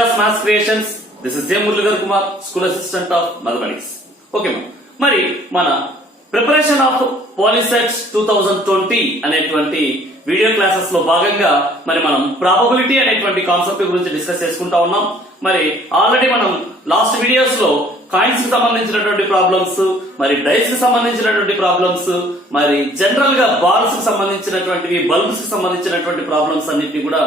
Tejas maths creations. This is J Muralidhar Kumar, school assistant of mathematics. Okay, మరి మన preparation of పాలిసెట్స్ 2020 అనేటువంటి video classes లో భాగంగా మరి మనం ప్రాబబిలిటీ అనేటువంటి కాన్సెప్ట్ గురించి డిస్కస్ చేసుకుంటా ఉన్నాం. మరి ఆల్రెడీ మనం లాస్ట్ వీడియోస్ లో కాయిన్స్ కి సంబంధించినటువంటి ప్రాబ్లమ్స్, మరి డైస్ కి సంబంధించినటువంటి ప్రాబ్లమ్స్, మరి జనరల్ గా బాల్స్ కి సంబంధించినటువంటివి, బల్బ్స్ కి సంబంధించినటువంటి ప్రాబ్లమ్స్ అన్నిటిని కూడా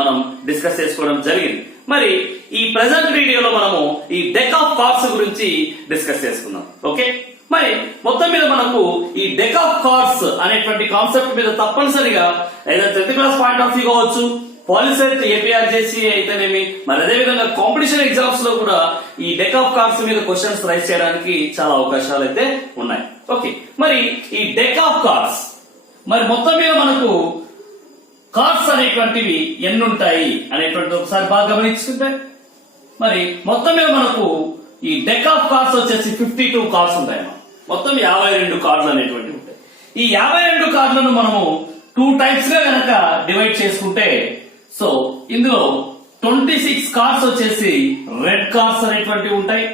మనం డిస్కస్ చేసుకోవడం జరిగింది. మరి ఈ ప్రెసెంట్ వీడియోలో మనము ఈ డెక్ ఆఫ్ కార్డ్స్ గురించి డిస్కస్ చేసుకుందాం. ఓకే, మరి మొత్తం మీద మనకు ఈ డెక్ ఆఫ్ కార్డ్స్ అనేటువంటి కాన్సెప్ట్ మీద తప్పనిసరిగా ఏదైతే 10th class point of view కావచ్చు, పాలిసెట్ ఏపీఆర్జేసీ అయితేనేమి, మరి అదే విధంగా కాంపిటీషన్ ఎగ్జామ్స్ లో కూడా ఈ డెక్ ఆఫ్ కార్డ్స్ మీద క్వశ్చన్స్ రైజ్ చేయడానికి చాలా అవకాశాలు అయితే ఉన్నాయి. ఓకే, మరి ఈ డెక్ ఆఫ్ కార్డ్స్ మరి మొత్తం మీద మనకు కార్డ్స్ అనేటువంటివి ఎన్ని ఉంటాయి అనేటువంటి ఒకసారి బాగా గమనించుకుంటే, మరి మొత్తం మీద మనకు ఈ డెక్ ఆఫ్ కార్డ్స్ వచ్చేసి 52 కార్డ్స్ ఉంటాయి. మొత్తం 52 కార్డులు అనేటువంటివి ఉంటాయి. ఈ 52 కార్డులను మనము 2 టైప్స్ గా గనక డివైడ్ చేసుకుంటే, సో ఇందులో 26 కార్డ్స్ వచ్చేసి రెడ్ కార్డ్స్ అనేటువంటివి ఉంటాయి,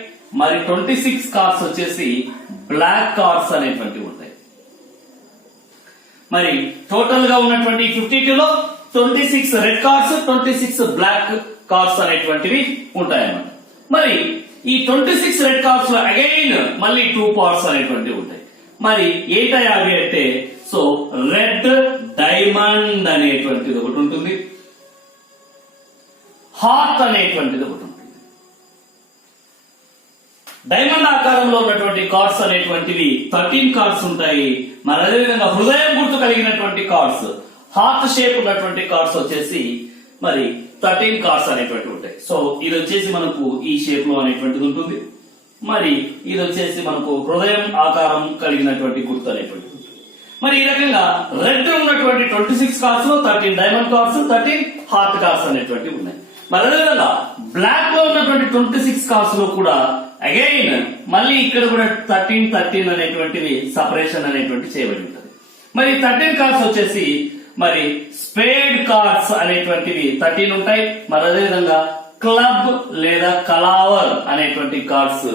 మరి 26 కార్డ్స్ వచ్చేసి బ్లాక్ కార్డ్స్ అనేటువంటివి ఉంటాయి. మరి టోటల్ గా ఉన్నటువంటి 52 లో 26 రెడ్ కార్డ్స్, 26 బ్లాక్ కార్డ్స్ అనేటువంటివి ఉంటాయన్నమాట. మరి ఈ 26 రెడ్ కార్డ్స్ లో అగైన్ మళ్ళీ 2 పార్ట్స్ అనేటువంటివి ఉంటాయి. మరి ఏంటవి అంటే, సో రెడ్ డైమండ్ అనేటువంటిది ఒకటి ఉంటుంది, హార్ట్ అనేటువంటిది ఒకటి ఉంటుంది. డైమండ్ ఆకారంలో ఉన్నటువంటి కార్డ్స్ అనేటువంటివి 13 కార్డ్స్ ఉంటాయి. మరి అదేవిధంగా హృదయం గుర్తు కలిగినటువంటి కార్డ్స్, హార్ట్ షేప్ ఉన్నటువంటి కార్డ్స్ వచ్చేసి మరి 13 కార్డ్స్ అనేటువంటి ఉంటాయి. సో ఇది వచ్చేసి మనకు ఈ షేప్ లో అనేటువంటిది ఉంటుంది. మరి ఇది వచ్చేసి మనకు హృదయం ఆకారం కలిగినటువంటి గుర్తు అనేటువంటి ఉంటుంది. మరి ఈ రకంగా రెడ్ ఉన్నటువంటి 26 కార్డ్స్ లో 13 డైమండ్ కార్డ్స్, 13 హార్ట్ కార్డ్స్ అనేటువంటివి ఉన్నాయి. మరి అదేవిధంగా బ్లాక్ లో ఉన్నటువంటి 26 కార్డ్స్ లో కూడా అగైన్ మళ్ళీ ఇక్కడ కూడా 13 అనేటువంటివి సపరేషన్ అనేటువంటి చేయబడి ఉంటుంది. మరి 13 కార్డ్స్ వచ్చేసి మరి స్పేడ్ కార్డ్స్ అనేటువంటివి 13 ఉంటాయి. మరి అదేవిధంగా క్లబ్ లేదా కలావర్ అనేటువంటి కార్డ్స్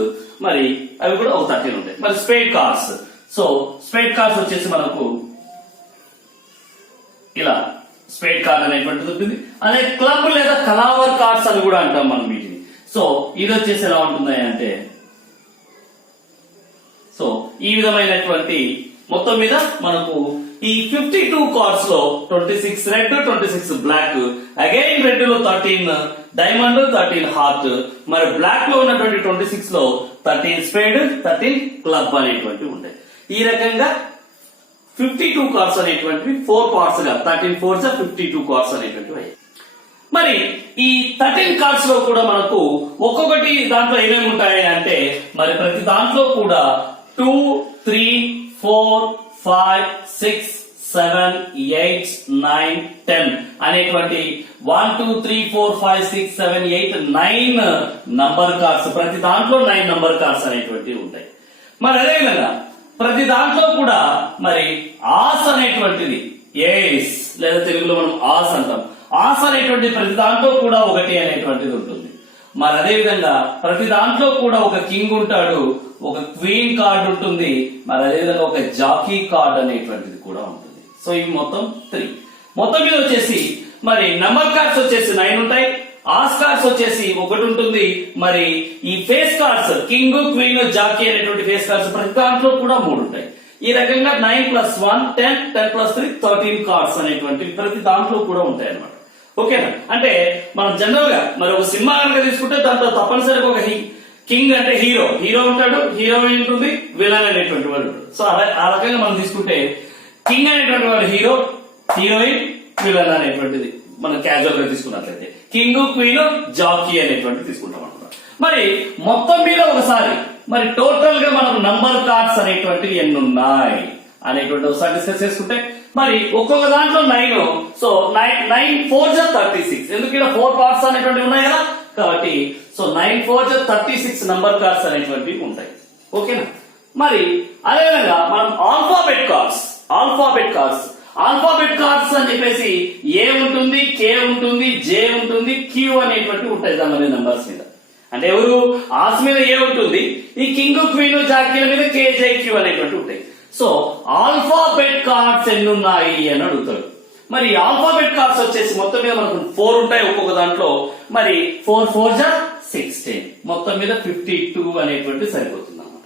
మరి అవి కూడా ఒక 13 ఉంటాయి. మరి spade cards, so spade cards వచ్చేసి మనకు ఇలా స్పేడ్ కార్డ్ అనేటువంటిది ఉంటుంది. అదే క్లబ్ లేదా కలావర్ కార్డ్స్ అని కూడా అంటాం మనం వీటిని. సో ఇది వచ్చేసి ఎలా ఉంటుంది అంటే, సో ఈ విధమైనటువంటి మొత్తం మీద మనకు ఈ 52 కార్డ్స్ లో 26 రెడ్, 26 బ్లాక్, అగైన్ రెడ్ లో 13 డైమండ్, 13 హార్ట్, మరి బ్లాక్ లో ఉన్నటువంటి 26 లో 13 స్పేడ్, 13 క్లబ్ అనేటువంటివి ఉంటాయి. ఈ రకంగా 52 కార్డ్స్ అనేటువంటివి 4 పార్ట్స్ గా 13 4s 52 కార్డ్స్ అనేటువంటివి. మరి ఈ 13 కార్డ్స్ లో కూడా మనకు ఒక్కొక్కటి దాంట్లో ఏమేమి ఉంటాయి అంటే, మరి ప్రతి దాంట్లో కూడా 2 3 4 5 6 7 8 9 10 అనేటువంటి 1 2 3 4 5 6 7 8 9 నంబర్ కార్డ్స్, ప్రతి దాంట్లో 9 నంబర్ కార్డ్స్ అనేటువంటివి ఉంటాయి. మరి అదేవిధంగా ప్రతి దాంట్లో కూడా మరి ఆస్ అనేటువంటిది, ఏస్ లేదా తెలుగులో మనం ఆస్ అంటాం, ఆస్ అనేటువంటి ప్రతి దాంట్లో కూడా 1 అనేటువంటిది ఉంటుంది. మరి అదేవిధంగా ప్రతి దాంట్లో కూడా ఒక కింగ్ ఉంటాడు, ఒక క్వీన్ కార్డ్ ఉంటుంది, మరి అదేవిధంగా ఒక జాకీ కార్డ్ అనేటువంటిది కూడా ఉంటుంది. సో ఇవి మొత్తం 3. మొత్తం మీద వచ్చేసి మరి నంబర్ కార్డ్స్ వచ్చేసి 9 ఉంటాయి, ఆస్ కార్డ్స్ వచ్చేసి 1 ఉంటుంది, మరి ఈ face cards king, queen, jack అనేటువంటి ఫేస్ కార్డ్స్ ప్రతి దాంట్లో కూడా 3 ఉంటాయి. ఈ రకంగా 9 + 1 10, 10 + 3 13 కార్డ్స్ అనేటువంటి ప్రతి దాంట్లో కూడా ఉంటాయి అన్నమాట. ఓకేనా? అంటే మనం జనరల్ గా మరి ఒక సినిమా కనుక తీసుకుంటే దాంట్లో తప్పనిసరిగా ఒక కింగ్ అంటే హీరో ఉంటాడు, హీరోయిన్ ఉంటుంది, విలన్ అనేటువంటి వాడు ఉంటాడు. సో ఆ రకంగా మనం తీసుకుంటే కింగ్ అనేటువంటి వాడు హీరో, హీరోయిన్, విలన్ అనేటువంటిది మనం క్యాజువల్ గా తీసుకున్నట్లయితే కింగ్, క్వీన్, జాకీ అనేటువంటి తీసుకుంటాం అనమాట. మరి మొత్తం మీద ఒకసారి మరి టోటల్ గా మనం నంబర్ కార్డ్స్ అనేటువంటివి ఎన్ని ఉన్నాయి అనేటువంటి ఒకసారి డిస్కస్ చేసుకుంటే, మరి ఒక్కొక్క దాంట్లో 9, సో 9 4s 36, ఎందుకు ఇక్కడ 4 పార్ట్స్ అనేటువంటివి ఉన్నాయి కదా కాబట్టి, సో 9 4s 36 నంబర్ కార్డ్స్ అనేటువంటివి ఉంటాయి. ఓకేనా? మరి అదేవిధంగా మనం ఆల్ఫాబెట్ కార్డ్స్ ఆల్ఫాబెట్ కార్డ్స్ అని చెప్పేసి ఏ ఉంటుంది, కే ఉంటుంది, జే ఉంటుంది, క్యూ అనేటువంటి ఉంటాయి దాని నంబర్స్ మీద. అంటే ఎవరు ఆస్ మీద ఏ ఉంటుంది, ఈ కింగ్ క్వీన్ జాకీల మీద కే జే క్యూ అనేటువంటి ఉంటాయి. సో ఆల్ఫాబెట్ కార్డ్స్ ఎన్ని ఉన్నాయి అని అడుగుతాడు. మరి ఆల్ఫాబెట్ కార్డ్స్ వచ్చేసి మొత్తం మీద మనకు 4 ఉంటాయి ఒక్కొక్క దాంట్లో. మరి 4 4 జా 16, మొత్తం మీద 52 అనేటువంటి సరిపోతుంది అన్నమాట.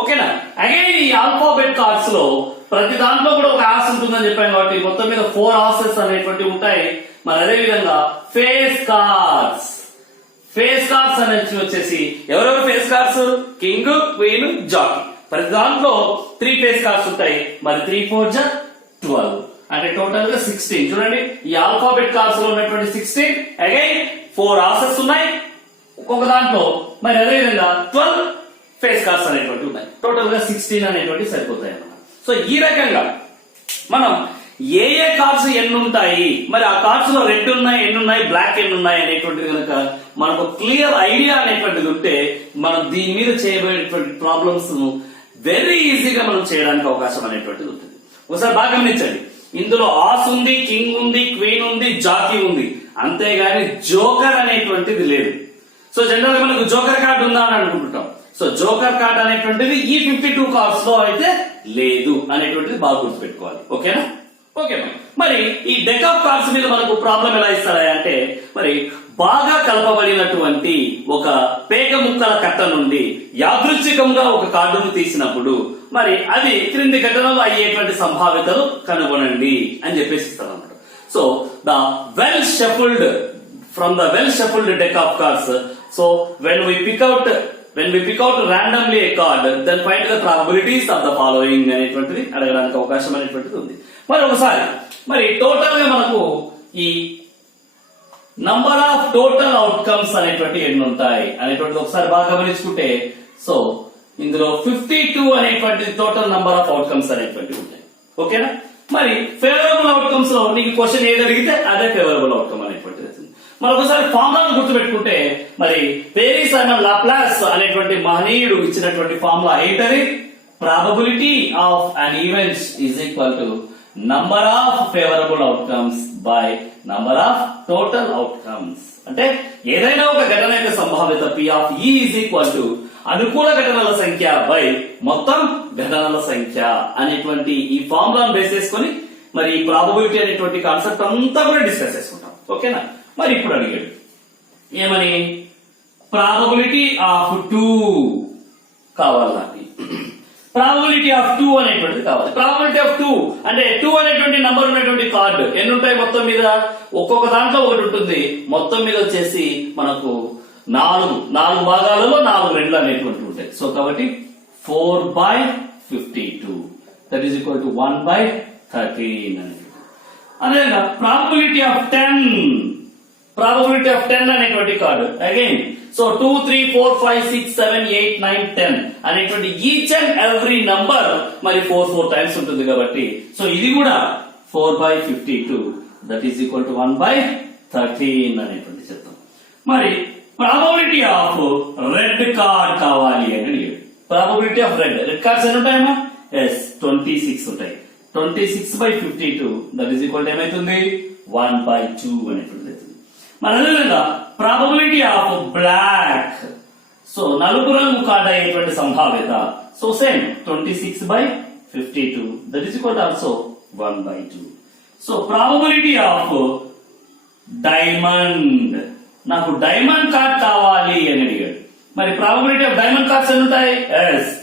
ఓకేనా. అగైన్ ఈ ఆల్ఫాబెట్ కార్డ్స్ లో ప్రతి దాంట్లో కూడా ఒక ఆస్ ఉంటుందని చెప్పాను కాబట్టి మొత్తం మీద 4 ఆసెస్ అనేటువంటి ఉంటాయి. మరి అదే విధంగా ఫేస్ కార్డ్స్ అనేది వచ్చేసి ఎవరెవరు face cards, king queen jack. ప్రతి దాంట్లో 3 ఫేస్ కార్డ్స్ ఉంటాయి. మరి 3 4 జా 12, అంటే టోటల్ గా 16. చూడండి ఈ ఆల్ఫాబెట్ కార్డ్స్ లో ఉన్నటువంటి 16, అగైన్ 4 ఆసెస్ ఉన్నాయి ఒక్కొక్క దాంట్లో. మరి అదే విధంగా 12 ఫేస్ కార్డ్స్ అనేటువంటి ఉన్నాయి. టోటల్ గా 16 అనేటువంటి సరిపోతాయి అన్నమాట. సో ఈ రకంగా మనం ఏ కార్డ్స్ ఎన్ని ఉంటాయి, మరి ఆ కార్డ్స్ లో రెడ్ ఉన్నాయి ఎన్ని ఉన్నాయి, బ్లాక్ ఎన్ని ఉన్నాయి అనేటువంటిది కనుక మనకు క్లియర్ ఐడియా అనేటువంటిది ఉంటే మనం దీని మీద చేయబోయేటువంటి ప్రాబ్లమ్స్ వెరీ ఈజీగా మనం చేయడానికి అవకాశం అనేటువంటిది ఉంటుంది. ఒకసారి బాగా గమనించండి, ఇందులో ఆస్ ఉంది, కింగ్ ఉంది, క్వీన్ ఉంది, జాకీ ఉంది, అంతేగాని జోకర్ అనేటువంటిది లేదు. సో జనరల్ గా మనకు జోకర్ కార్డు ఉందా అని అనుకుంటుంటాం. సో జోకర్ కార్డ్ అనేటువంటిది ఈ 52 కార్డ్స్ లో అయితే లేదు అనేటువంటిది బాగా గుర్తుపెట్టుకోవాలి. ఓకేనా. ఓకేనా. మరి ఈ డెక్ ఆఫ్ కార్డ్స్ మీద మనకు ప్రాబ్లం ఎలా ఇస్తాడా అంటే, మరి బాగా కలపబడినటువంటి ఒక పేక ముక్కల కట్ట నుండి యాదృచ్ఛికంగా ఒక కార్డును తీసినప్పుడు మరి అది క్రింది ఘటనలో అయ్యేటువంటి సంభావ్యతలు కనుగొనండి అని చెప్పేసి ఇస్తారు అన్నమాట. So the well shuffled from the well shuffled deck of cards. So when we pick out randomly a card, then find the probabilities of the following అనేటువంటిది అడగడానికి అవకాశం అనేటువంటిది ఉంది. మరి ఒకసారి మరి టోటల్ గా మనకు ఈ నంబర్ ఆఫ్ టోటల్ అవుట్కమ్స్ అనేటువంటి ఎన్ని ఉంటాయి అనేటువంటిది ఒకసారి బాగా గమనించుకుంటే, సో ఇందులో 52 అనేటువంటి టోటల్ నంబర్ ఆఫ్ అవుట్కమ్స్ అనేటువంటివి ఉంటాయి. ఓకేనా. మరి ఫేవరబుల్ అవుట్కమ్స్ లో నీకు క్వశ్చన్ ఏది అడిగితే అదే ఫేవరబుల్ అవుట్కమ్ అనేటువంటిది. మరొకసారి ఫార్ములాను గుర్తుపెట్టుకుంటే, మరి పేరీ సైమన్ లాప్లాస్ అనేటువంటి మహనీయుడు ఇచ్చినటువంటి ఫార్ములా ఏంటది, probability of an event is equal to number of favourable outcomes by number of total outcomes. అంటే ఏదైనా ఒక ఘటన యొక్క సంభావ్యత P of E is equal to అనుకూల ఘటనల సంఖ్య బై మొత్తం ఘటనల సంఖ్య అనేటువంటి ఈ ఫార్ములాను బేస్ చేసుకొని మరి ఈ ప్రాబబిలిటీ అనేటువంటి కాన్సెప్ట్ అంతా కూడా డిస్కస్ చేసుకుంటాం. ఓకేనా. మరి ఇప్పుడు అడిగాడు ఏమని, ప్రాబబిలిటీ ఆఫ్ 2 కావాలి నాకు. ప్రాబబిలిటీ ఆఫ్ 2 అనేటువంటిది కావాలి. ప్రాబబిలిటీ ఆఫ్ 2 అంటే 2 అనేటువంటి నంబర్ ఉన్నటువంటి కార్డు ఎన్ని ఉంటాయి మొత్తం మీద, ఒక్కొక్క దాంట్లో ఒకటి ఉంటుంది. మొత్తం మీద వచ్చేసి మనకు 4 భాగాలలో 4 రెండ్లు అనేటువంటి ఉంటాయి. సో కాబట్టి 4/52 దట్ ఈస్ ఈక్వల్ టు 1/13 అనేది. అదేవిధంగా ప్రాబబిలిటీ ఆఫ్ 10 అనేటువంటి కార్డు అగైన్. సో 2 3 4 5 6 7 8 9 10 అనేటువంటి ఈచ్ అండ్ ఎవ్రీ నంబర్ మరి 4 టైమ్స్ ఉంటుంది కాబట్టి సో ఇది కూడా 4/52 దట్ ఈస్ ఈక్వల్ టు 1/13 అనేటువంటి చెప్తాం. మరి ప్రాబబిలిటీ ఆఫ్ రెడ్ కార్డ్ కావాలి అని అడిగాడు. ప్రాబబిలిటీ ఆఫ్ రెడ్ కార్డ్స్ ఎన్ని ఉంటాయమ్మా, 26 ఉంటాయి. 26/52 దట్ ఈస్ ఈక్వల్ టు ఏమైతుంది, 1/2 అనేటువంటి. మరి అదేవిధంగా ప్రాబబిలిటీ ఆఫ్ బ్లాక్, సో నలుపు రంగు కార్డ్ అయ్యేటువంటి సంభావ్యత. So same 26/52 that is equal also 1/2. So probability of diamond, నాకు డైమండ్ కార్డ్ కావాలి అని అడిగాడు. మరి ప్రాబబిలిటీ ఆఫ్ డైమండ్ కార్డ్స్ ఎన్ని ఉంటాయి,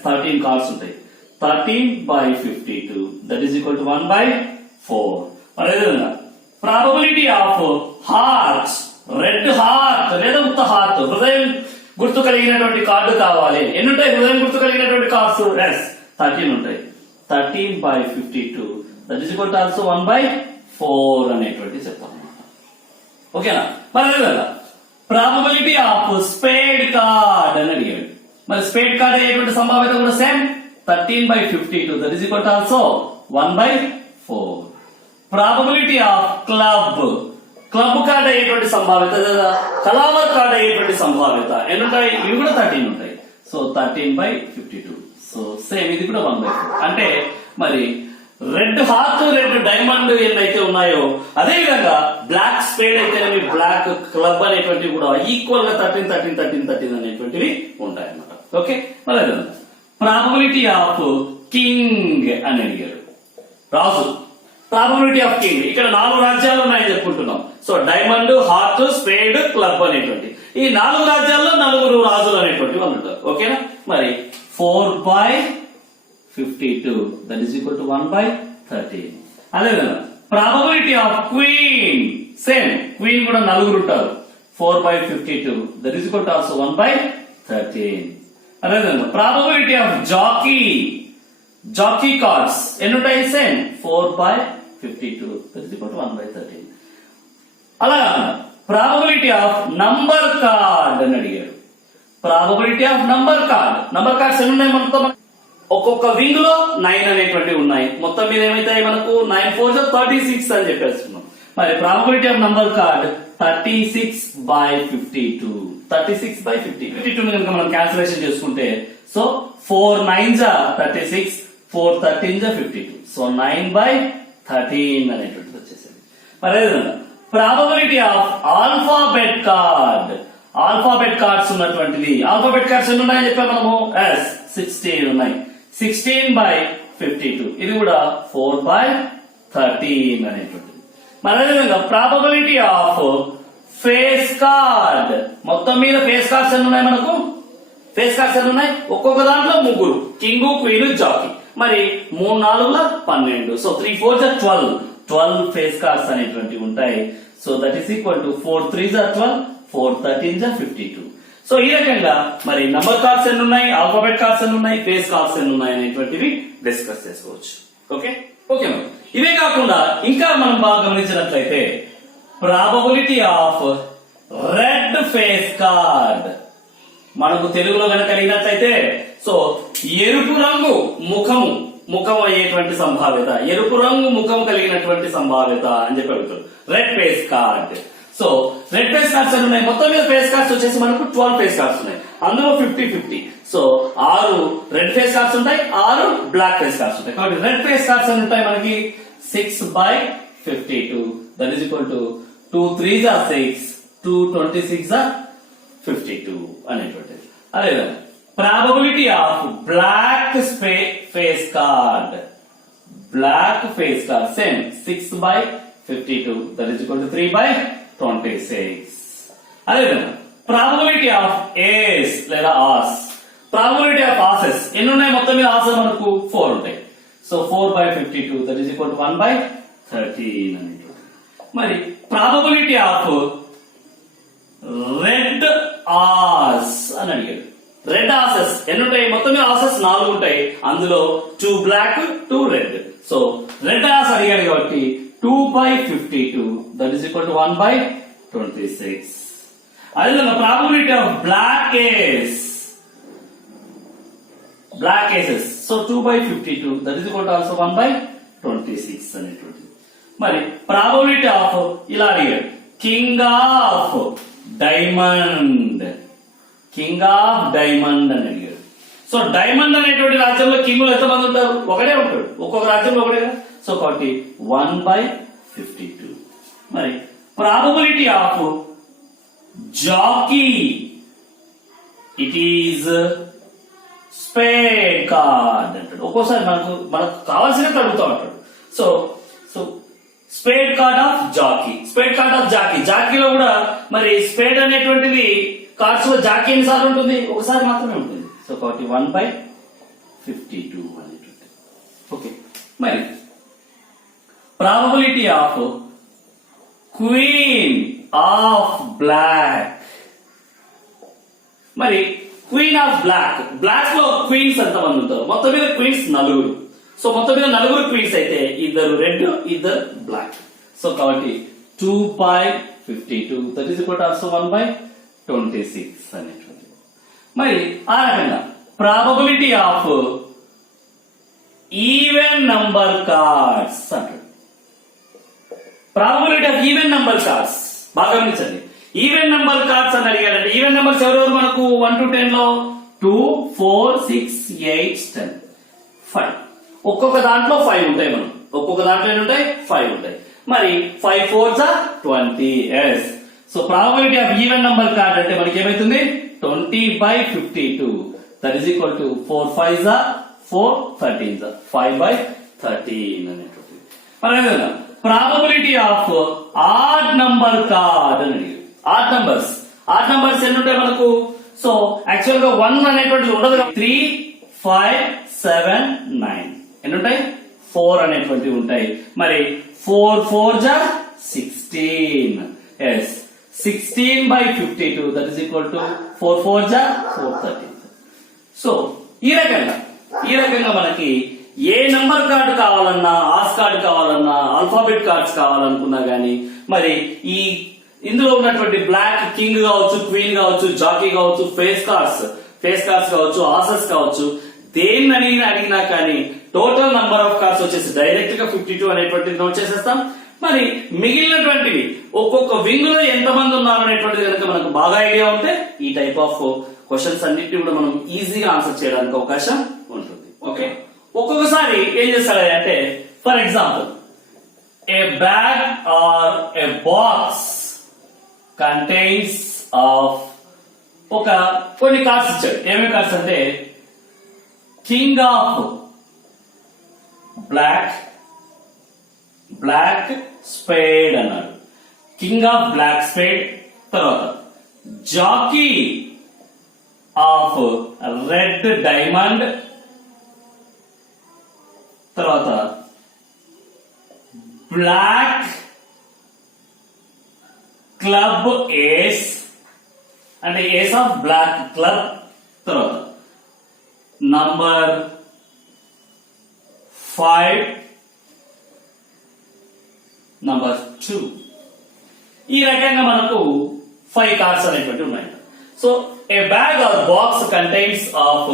13 కార్డ్స్ ఉంటాయి. 13/52 దట్ ఈస్ ఈక్వల్ టు 1/4. మరి అదేవిధంగా probability of heart, red heart లేదా ఉత్త హార్ట్, హృదయం గుర్తు కలిగినటువంటి కార్డు కావాలి. ఎన్ని ఉంటాయి హృదయం గుర్తు కలిగినటువంటి కార్డ్స్, 13 ఉంటాయి. 13/52 that is equal to also 1/4 అనేటువంటి చెప్తాం. ఓకేనా. మరి అదేవిధంగా ప్రాబబిలిటీ ఆఫ్ స్పేడ్ కార్డ్ అని అడిగాడు. మరి స్పేడ్ కార్డ్ అయ్యేటువంటి సంభావ్యత కూడా same 13/52 that is equal to also 1/4. Probability of club card అయ్యేటువంటి సంభావ్యత లేదా కలావర్ కార్డ్ అయ్యేటువంటి సంభావ్యత ఎన్ని ఉంటాయి, ఇవి కూడా 13 ఉంటాయి. సో 13/52. సో సేమ్ ఇది కూడా 1/4. అంటే మరి రెడ్ హార్ట్ రెడ్ డైమండ్ ఎన్నైతే ఉన్నాయో అదే విధంగా బ్లాక్ స్పేడ్ అయితేనేమి బ్లాక్ క్లబ్ అనేటువంటివి కూడా ఈక్వల్ గా 13 13 13 13 అనేటువంటివి ఉంటాయి అన్నమాట. ఓకే, మరి ప్రాబబిలిటీ ఆఫ్ కింగ్ అని అడిగారు. రాజు, ప్రాబబిలిటీ ఆఫ్ కింగ్. ఇక్కడ 4 రాజ్యాలు ఉన్నాయని చెప్పుకుంటున్నాం. So diamond, heart, spade, club అనేటువంటి ఈ 4 రాజ్యాల్లో 4 రాజులు అనేటువంటి వాళ్ళు ఉంటారు. ఓకేనా, మరి 4/52 దట్ ఈస్ ఈక్వల్ టు 1/13. అదేవిధంగా probability of queen, same queen కూడా 4 ఉంటారు. 4/52 that is equal to also 1/13. అదేవిధంగా probability of jack, jack cards ఎన్ని ఉంటాయి? Same 4/52 that is equal to 1/13. అలా ప్రాబబిలిటీ ఆఫ్ నంబర్ కార్డ్ అని అడిగాడు. Probability of number card, number cards ఎన్ని ఉన్నాయి మనతో? ఒక్కొక్క వింగ్ లో 9 అనేటువంటివి ఉన్నాయి. మొత్తం మీద ఏమైతాయి మనకు? 9 4 36 అని చెప్పేస్తున్నాం. మరి ప్రాబబిలిటీ ఆఫ్ నంబర్ కార్డ్ 36/52. 36/52 కనుక మనం క్యాన్సిలేషన్ చేసుకుంటే సో 4 9s 36, 4 13s 52. సో 9/13 అనేటువంటిది వచ్చేసింది. మరి అదేవిధంగా probability of alphabet card, alphabet cards ఉన్నటువంటిది. ఆల్ఫాబెట్ కార్డ్స్ ఎన్ని ఉన్నాయని చెప్పాం మనము? 16 ఉన్నాయి. 16/52 ఇది కూడా 4/13 అనేటువంటిది. మరి అదేవిధంగా ప్రాబబిలిటీ ఆఫ్ ఫేస్ కార్డ్, మొత్తం మీద ఫేస్ కార్డ్స్ ఎన్ని ఉన్నాయి మనకు? ఫేస్ కార్డ్స్ ఎన్ని ఉన్నాయి? ఒక్కొక్క దాంట్లో 3, కింగ్, క్వీన్, జాకీ. మరి 3 4 12. సో 3 4 12 ఫేస్ కార్డ్స్ అనేటువంటివి ఉంటాయి. So that is equal to 4 3 12, 4 13 52. So ఈ రకంగా మరి నంబర్ కార్డ్స్ ఎన్ని ఉన్నాయి, ఆల్ఫాబెట్ కార్డ్స్ ఎన్ని ఉన్నాయి, ఫేస్ కార్డ్స్ ఎన్ని ఉన్నాయి అనేటువంటివి డిస్కస్ చేసుకోవచ్చు. ఓకే ఓకే మరి ఇవే కాకుండా ఇంకా మనం బాగా గమనించినట్లయితే probability of red face card మనకు తెలుగులో కనుక అడిగినట్లయితే సో ఎరుపు రంగు ముఖం అయ్యేటువంటి సంభావ్యత, ఎరుపు రంగు ముఖం కలిగినటువంటి సంభావ్యత అని చెప్పి అడుగుతారు. Red face card. So red face cards అని ఉన్నాయి. మొత్తం మీద ఫేస్ కార్డ్స్ వచ్చేసి మనకు 12 ఫేస్ కార్డ్స్ ఉన్నాయి. అందులో 50-50. సో 6 రెడ్ ఫేస్ కార్డ్స్ ఉంటాయి, 6 బ్లాక్ ఫేస్ కార్డ్స్ ఉంటాయి. కాబట్టి రెడ్ ఫేస్ కార్డ్స్ అని ఉంటాయి మనకి 6/52 that is equal to 2 3s 6, 2 26 52 అనేటువంటిది. అదేవిధంగా probability of black face card, black face card same 6/52 that is equal to 3/26. అదేవిధంగా ప్రాబబిలిటీ ఆఫ్ ఏస్ లేదా ఆస్, ప్రాబబిలిటీ ఆఫ్ ఆసెస్ ఎన్ని ఉన్నాయి? మొత్తం మీద ఆసెస్ మనకు 4 ఉంటాయి. So 4/52 that is equal to 1/13 అనేటువంటి. మరి ప్రాబబిలిటీ ఆఫ్ రెడ్ ఆస్ అని అడిగాడు. రెడ్ ఆసెస్ ఎన్ని ఉంటాయి? మొత్తం మీద ఆసెస్ 4 ఉంటాయి. అందులో 2 black 2 red. So red ace అడిగాడు కాబట్టి 2/52 దట్ ఈస్ ఈక్వల్ టు 1/26. అదేవిధంగా probability of black aces so 2/52 that is equal to also 1/26 అనేటువంటిది. మరి ప్రాబబిలిటీ ఆఫ్ ఇలా అడిగాడు king of diamond, king of diamond అని అడిగాడు. సో డైమండ్ అనేటువంటి రాజ్యంలో కింగులు ఎంతమంది ఉంటారు? ఒకడే ఉంటాడు. ఒక్కొక్క రాజ్యంలో ఒకటే కదా. సో కాబట్టి 1/52. మరి probability of jack it is spade card అంటాడు. ఒక్కోసారి మనకు కావాల్సినట్టు అడుగుతా ఉంటాడు. So spade card of jack, spade card of jack. జాకీలో కూడా మరి స్పేడ్ అనేటువంటిది కార్డ్స్ లో జాకీ ఎన్నిసార్లు ఉంటుంది? ఒకసారి మాత్రమే ఉంటుంది. సో కాబట్టి 1/52 అనేటువంటి. ఓకే, మరి probability of queen of black, మరి క్వీన్ ఆఫ్ బ్లాక్, బ్లాక్ లో క్వీన్స్ ఎంతమంది ఉంటారు? మొత్తం మీద క్వీన్స్ 4. సో మొత్తం మీద 4 క్వీన్స్ అయితే 2 రెడ్ 2 బ్లాక్. సో కాబట్టి 2/52 that is equal to also 1/26 అనేటువంటి. మరి ఆ రకంగా probability of even number cards అంటాడు. Probability of even number cards బాగా గమనించండి. ఈవెన్ నంబర్ కార్డ్స్ అని అడిగారంటే ఈవెన్ నంబర్స్ ఎవరెవరు మనకు 1 to 10 లో 2 4 6 8 10 5. ఒక్కొక్క దాంట్లో 5 ఉంటాయి. మనం ఒక్కొక్క దాంట్లో ఎన్ని ఉంటాయి? 5 ఉంటాయి. మరి 5 4s are 20. Yes. So probability of even number card అంటే మనకి ఏమైతుంది? 20/52. That is equal to 4 5s are 4 13s are 5/13 అనేటువంటి. మరి అదేవిధంగా probability of odd number card అని ఆడ్ నంబర్స్ ఎన్ని ఉంటాయి మనకు? సో యాక్చువల్ గా 1 అనేటువంటిది ఉండదు. 3 5 7 9 ఎన్ని ఉంటాయి? 4 అనేటువంటివి ఉంటాయి. మరి 4 4s are 16. Yes. 16/52 that is equal to 4 4s are 413. So ఈ రకంగా మనకి ఏ నంబర్ కార్డు కావాలన్నా, ఆస్ కార్డు కావాలన్నా, ఆల్ఫాబెట్ కార్డ్స్ కావాలనుకున్నా గానీ, మరి ఈ ఇందులో ఉన్నటువంటి బ్లాక్ కింగ్ కావచ్చు, క్వీన్ కావచ్చు, జాకీ కావచ్చు, ఫేస్ కార్డ్స్ కావచ్చు, ఆసెస్ కావచ్చు, దేన్ని అడిగినా కానీ టోటల్ నంబర్ ఆఫ్ కార్డ్స్ వచ్చేసి డైరెక్ట్ గా 52 అనేటువంటిది నోట్ చేసేస్తాం. మరి మిగిలినటువంటివి ఒక్కొక్క వింగ్ లో ఎంతమంది ఉన్నారు అనేటువంటిది కనుక మనకు బాగా ఐడియా ఉంటే ఈ టైప్ ఆఫ్ క్వశ్చన్స్ అన్నిటిని కూడా మనం ఈజీగా ఆన్సర్ చేయడానికి అవకాశం ఉంటుంది. ఓకే. ఒక్కొక్కసారి ఏం చేస్తాడంటే, for example, a bag or a box contains of కొన్ని కార్డ్స్ ఇచ్చాడు. ఏమేమి కార్డ్స్ అంటే కింగ్ ఆఫ్ బ్లాక్ స్పేడ్ అన్నాడు. King of black spade. తర్వాత జాకీ ఆఫ్ రెడ్ డైమండ్. తర్వాత బ్లాక్ క్లబ్ ఏస్ అంటే ఏస్ ఆఫ్ బ్లాక్ క్లబ్. తర్వాత నంబర్ 5 నంబర్ 2. ఈ రకంగా మనకు 5 కార్డ్స్ అనేటువంటి ఉన్నాయి. So a bag or box contains of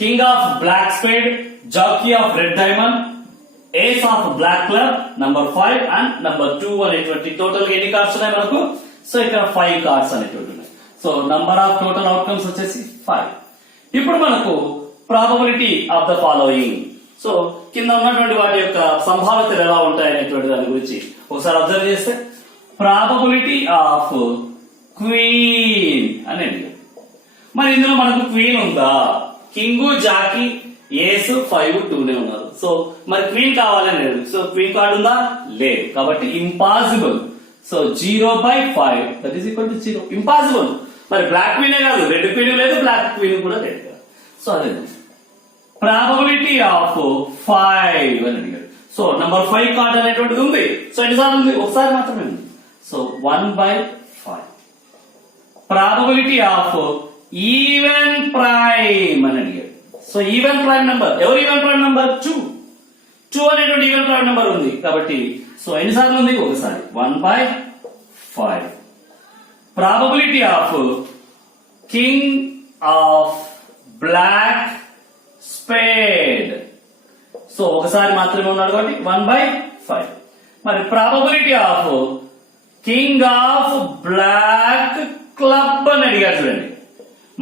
king of black spade, jack of red diamond, ace of black club, number 5 and number 2 అనేటువంటి total ఎన్ని cards ఉన్నాయి మనకు? సో ఇక్కడ 5 కార్డ్స్ అనేటువంటి ఉన్నాయి. So number of total outcomes వచ్చేసి 5. ఇప్పుడు మనకు probability of the following. So కింద ఉన్నటువంటి వాటి యొక్క సంభావ్యతలు ఎలా ఉంటాయి అనేటువంటి దాని గురించి ఒకసారి అబ్జర్వ్ చేస్తే, ప్రాబబిలిటీ ఆఫ్ క్వీన్ అనేది. మరి ఇందులో మనకు క్వీన్ ఉందా? కింగ్, జాకీ, ఏస్, 5 2 ఉన్నారు. సో మరి క్వీన్ కావాలని లేదు. సో క్వీన్ కార్డు ఉందా? లేదు. కాబట్టి impossible. So 0/5 that is equal to 0. Impossible. మరి బ్లాక్ క్వీనే కాదు, రెడ్ క్వీన్ లేదు, బ్లాక్ క్వీన్ కూడా లేదు. సో అదే ప్రాబబిలిటీ ఆఫ్ 5 అని అడిగాడు. సో నంబర్ 5 కార్డ్ అనేటువంటిది ఉంది. సో ఎన్నిసార్లు ఉంది? ఒకసారి మాత్రమే ఉంది. So 1/5. Probability of even prime అని అడిగాడు. సో ఈవెన్ ప్రైమ్ నంబర్ ఎవరు? ఈవెన్ ప్రైమ్ నంబర్ 2 అనేటువంటి ఈవెన్ ప్రైమ్ నంబర్ ఉంది. కాబట్టి సో ఎన్నిసార్లు ఉంది? ఒకసారి. 1/5. Probability of king of black spade. So ఒకసారి మాత్రమే ఉన్నాడు కాబట్టి 1/5. మరి probability of king of black club అని అడిగాడు. చూడండి,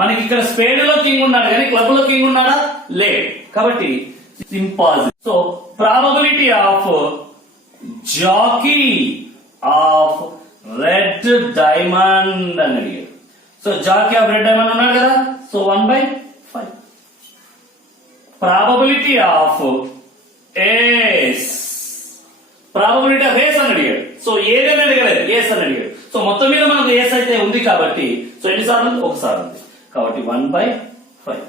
మనకి ఇక్కడ స్పేడ్ లో కింగ్ ఉన్నాడు కానీ క్లబ్ లో కింగ్ ఉన్నాడా? లేదు. కాబట్టి impossible. So probability of jack of red diamond అని అడిగాడు. So jack of red diamond ఉన్నాడు కదా. So 1/5. Probability of ace. Probability of ace అని అడిగాడు. సో ఏదైనా అడిగలేదు, ఏస్ అని అడిగాడు. సో మొత్తం మీద మనకు ఏస్ అయితే ఉంది కాబట్టి సో ఎన్నిసార్లు ఉంది? ఒకసారి ఉంది. కాబట్టి 1/5.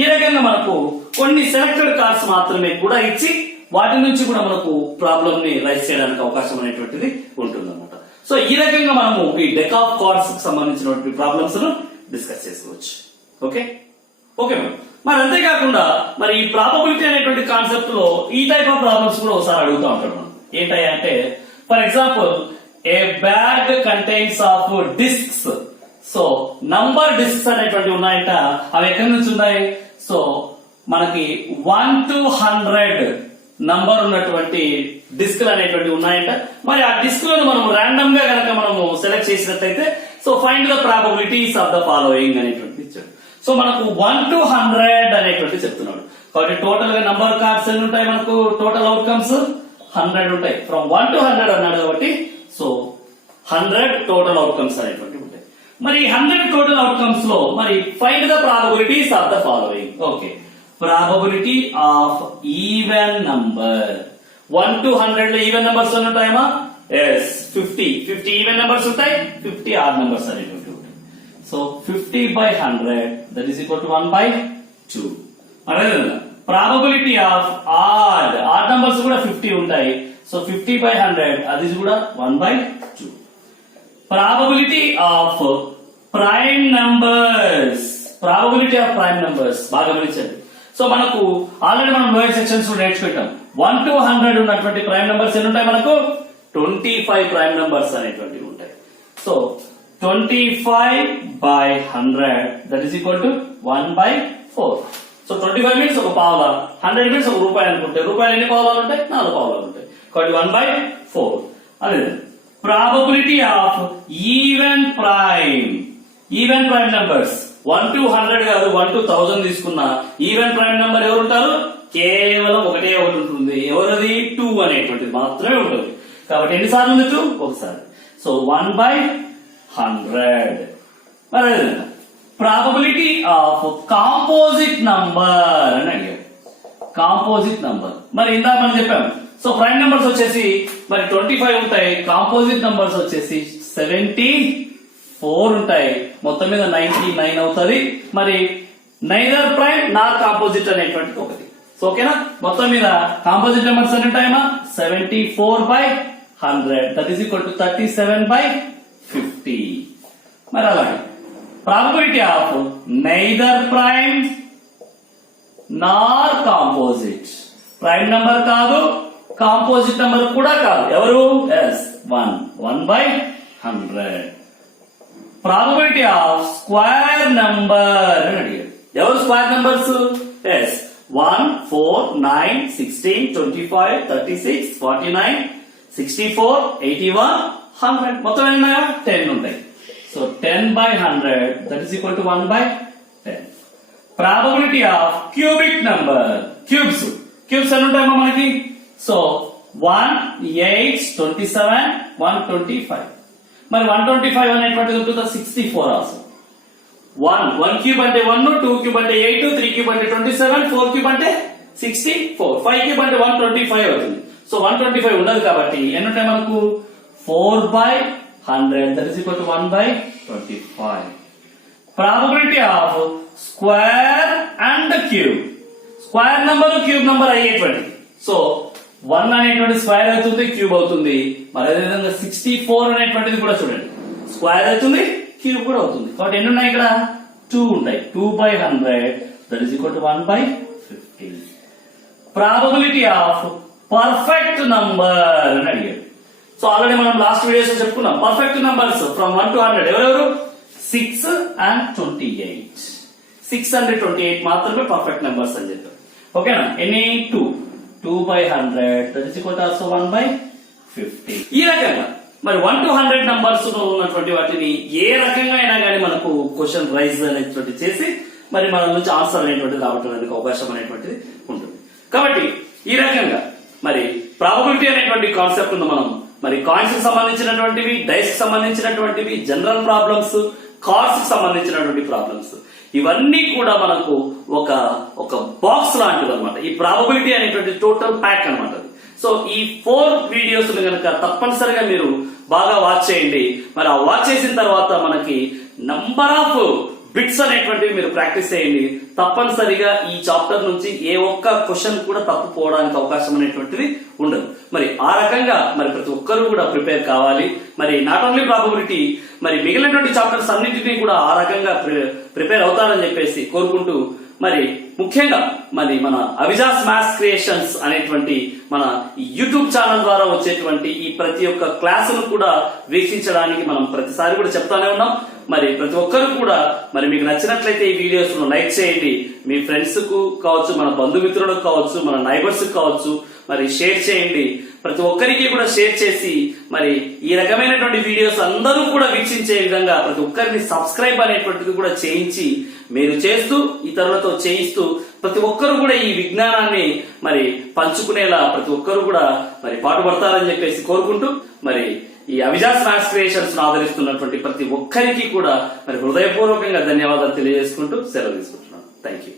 ఈ రకంగా మనకు కొన్ని సెలెక్టెడ్ కార్డ్స్ మాత్రమే కూడా ఇచ్చి వాటి నుంచి కూడా మనకు ప్రాబ్లమ్ ని రైజ్ చేయడానికి అవకాశం అనేటువంటిది ఉంటుంది అనమాట. సో ఈ రకంగా మనము ఈ డెక్ ఆఫ్ కార్డ్స్ కి సంబంధించినటువంటి ప్రాబ్లమ్స్ ను డిస్కస్ చేసుకోవచ్చు. Okay madam. మరి అంతేకాకుండా మరి ఈ ప్రాబబిలిటీ అనేటువంటి కాన్సెప్ట్ లో ఈ టైప్ ఆఫ్ ప్రాబ్లమ్స్ కూడా ఒకసారి అడుగుతూ ఉంటాడు మనం. ఏంటంటే అంటే for example a bag contains of discs. So number discs అనేటువంటి ఉన్నాయంట. అవి ఎక్కడి నుంచి ఉన్నాయి? సో మనకి 1 to 100 నంబర్ ఉన్నటువంటి డిస్క్లు అనేటువంటి ఉన్నాయంట. మరి ఆ డిస్క్ లను మనం ర్యాండమ్ గా కనుక మనము సెలెక్ట్ చేసినట్లయితే so find the probabilities of the following అనేటువంటి ఇచ్చాడు. సో మనకు 1 to 100 అనేటువంటి చెప్తున్నాడు. కాబట్టి టోటల్ గా నంబర్ కార్డ్స్ ఎన్ని ఉంటాయి మనకు? టోటల్ అవుట్కమ్స్ 100 ఉంటాయి. ఫ్రమ్ 1 to 100 అన్నాడు కాబట్టి సో 100 టోటల్ అవుట్కమ్స్ అనేటువంటి ఉంటాయి. మరి 100 టోటల్ అవుట్కమ్స్ లో మరి find the probabilities of the following. Okay, probability of even number 1 to 100 లో ఈవెన్ నంబర్స్ ఉంటాయమా? ఎస్, 50 ఈవెన్ నంబర్స్ ఉంటాయి, 50 ఆడ్ నంబర్స్ అనేటువంటి ఉంటాయి. So 50/100 that is equal to 1/2. అదేవిధంగా ప్రాబబిలిటీ ఆఫ్ ఆడ్ నంబర్స్ కూడా 50 ఉంటాయి. సో 50/100 అది కూడా 1/2. ప్రాబబిలిటీ ఆఫ్ ప్రైమ్ నంబర్స్ బాగా గమనించండి. సో మనకు ఆల్రెడీ మనం లోయర్ సెక్షన్స్ లో నేర్చుకుంటాం. 1 to 100 ఉన్నటువంటి ప్రైమ్ నంబర్స్ ఎన్ని ఉంటాయి మనకు? 25 ప్రైమ్ నంబర్స్ అనేటువంటివి ఉంటాయి. So 25/100 that is equal to 1/4. So 25 means ఒక పావులా, 100 మీన్స్ ఒక రూపాయి అనుకుంటే రూపాయలు ఎన్ని పావులాలు ఉంటాయి? 4 పావులాలు ఉంటాయి. కాబట్టి 1/4. అదే probability of even prime numbers 1 to 100 కాదు, 1 to 1000 తీసుకున్నా ఈవెన్ ప్రైమ్ నంబర్ ఎవరు ఉంటారు? కేవలం ఒకటి ఉంటుంది. ఎవరది? 2 అనేటువంటిది మాత్రమే ఉంటుంది. కాబట్టి ఎన్నిసార్లు ఉంది? 2 ఒకసారి. సో 1/100. మరి ప్రాబబిలిటీ ఆఫ్ కాంపోజిట్ నంబర్ అని అడిగారు. కాంపోజిట్ నంబర్ మరి ఇందాక మనం చెప్పాం. సో ప్రైమ్ నంబర్స్ వచ్చేసి మరి 25 ఉంటాయి, కాంపోజిట్ నంబర్స్ వచ్చేసి 74 ఉంటాయి. మొత్తం మీద 99 అవుతుంది. మరి నైదర్ ప్రైమ్ నార్ కాంపోజిట్ అనేటువంటిది ఒకటి. సో ఓకేనా, మొత్తం మీద కాంపోజిట్ నెంబర్స్ ఎన్ని ఉంటాయమ్మా? 74/100 దట్ ఈస్ ఈక్వల్ టు 37/50. మరి అలాగే probability of neither prime nor composite, prime number కాదు, కాంపోజిట్ నంబర్ కూడా కాదు. ఎవరు? Yes, 1/100. Probability of square number అని అడిగారు. ఎవరు స్క్వేర్ నంబర్స్? ఎస్, 1, 4, 9, 16, 25, 36, 49, 64, 81, 100. మొత్తం ఎన్ని ఉన్నాయా? 10 ఉంటాయి. So 10/100 that is equal to 1/10. Probability of cubic number, cubes ఎన్ని ఉంటాయమ్మా మనకి? సో 1, 8, 27, 125. మరి 125 అనేటువంటిది ఉంటుంది 64 ఆల్సో. 1 క్యూబ్ అంటే 1, 2 క్యూబ్ అంటే 8, 3 క్యూబ్ అంటే 27, 4 క్యూబ్ అంటే 64, 5 క్యూబ్ అంటే 125 అవుతుంది. సో 125 ఉండదు కాబట్టి ఎన్ని ఉంటాయి మనకు? 4/100 that is equal to 1/25. Probability of square and cube, square number cube number అయ్యేటువంటి. సో 1 అనేటువంటి స్క్వేర్ అవుతుంది, క్యూబ్ అవుతుంది. మరి అదేవిధంగా 64 అనేటువంటిది కూడా చూడండి, స్క్వేర్ అవుతుంది, క్యూబ్ కూడా అవుతుంది. కాబట్టి ఎన్ని ఉన్నాయి ఇక్కడ? 2 ఉంటాయి. 2/100 that is equal to 1/50. Probability of perfect number అని అడిగాడు. సో ఆల్రెడీ మనం లాస్ట్ వీడియోస్ లో చెప్పుకున్నాం. పర్ఫెక్ట్ నంబర్స్ ఫ్రమ్ 1 to 100 ఎవరెవరు? 6 and 28. 6 and 28 మాత్రమే పర్ఫెక్ట్ నెంబర్స్ అని చెప్పారు. ఓకేనా? ఎన్ని? 2/100 that is equal to also 1/50. ఈ రకంగా మరి 1 to 100 నంబర్స్ లో ఉన్నటువంటి వాటిని ఏ రకంగా అయినా కానీ మనకు క్వశ్చన్ రైజ్ అనేటువంటి చేసి మరి మన నుంచి ఆన్సర్ అనేటువంటిది రావడానికి అవకాశం అనేటువంటిది ఉంటుంది. కాబట్టి ఈ రకంగా మరి ప్రాబబిలిటీ అనేటువంటి కాన్సెప్ట్ మనం మరి కాయిన్స్ కి సంబంధించినటువంటివి, డైస్ కి సంబంధించినటువంటివి, జనరల్ ప్రాబ్లమ్స్, కార్డ్స్ కి సంబంధించినటువంటి ప్రాబ్లమ్స్, ఇవన్నీ కూడా మనకు ఒక బాక్స్ లాంటిది అనమాట. ఈ ప్రాబబిలిటీ అనేటువంటి టోటల్ ప్యాక్ అనమాట. సో ఈ 4 వీడియోస్ కనుక తప్పనిసరిగా మీరు బాగా వాచ్ చేయండి. మరి ఆ వాచ్ చేసిన తర్వాత మనకి నంబర్ ఆఫ్ బిట్స్ అనేటువంటివి మీరు ప్రాక్టీస్ చేయండి. తప్పనిసరిగా ఈ చాప్టర్ నుంచి ఏ ఒక్క క్వశ్చన్ కూడా తప్పుపోవడానికి అవకాశం అనేటువంటిది ఉండదు. మరి ఆ రకంగా మరి ప్రతి ఒక్కరూ కూడా ప్రిపేర్ కావాలి. మరి నాట్ ఓన్లీ ప్రాబబిలిటీ, మరి మిగిలినటువంటి చాప్టర్స్ అన్నింటినీ కూడా ఆ రకంగా ప్రిపేర్ అవుతారని చెప్పేసి కోరుకుంటూ, మరి ముఖ్యంగా మరి మన అవిజాస్ మ్యాథ్స్ క్రియేషన్స్ అనేటువంటి మన యూట్యూబ్ ఛానల్ ద్వారా వచ్చేటువంటి ఈ ప్రతి ఒక్క క్లాసును కూడా వీక్షించడానికి మనం ప్రతిసారి కూడా చెప్తానే ఉన్నాం. మరి ప్రతి ఒక్కరు కూడా మరి మీకు నచ్చినట్లయితే ఈ వీడియోస్ ను లైక్ చేయండి. మీ ఫ్రెండ్స్ కు కావచ్చు, మన బంధుమిత్రులకు కావచ్చు, మన నైబర్స్ కావచ్చు, మరి షేర్ చేయండి. ప్రతి ఒక్కరికి కూడా షేర్ చేసి మరి ఈ రకమైనటువంటి వీడియోస్ అందరూ కూడా వీక్షించే విధంగా ప్రతి ఒక్కరిని సబ్స్క్రైబ్ అనేటువంటిది కూడా చేయించి మీరు చేస్తూ ఇతరులతో చేయిస్తూ ప్రతి ఒక్కరు కూడా ఈ విజ్ఞానాన్ని మరి పంచుకునేలా ప్రతి ఒక్కరు కూడా మరి పాటుపడతారని చెప్పేసి కోరుకుంటూ మరి ఈ అవిజాస్ మ్యాథ్స్ క్రియేషన్స్ ఆదరిస్తున్నటువంటి ప్రతి ఒక్కరికి కూడా మరి హృదయపూర్వకంగా ధన్యవాదాలు తెలియజేసుకుంటూ సెలవు తీసుకుంటున్నాను. Thank you.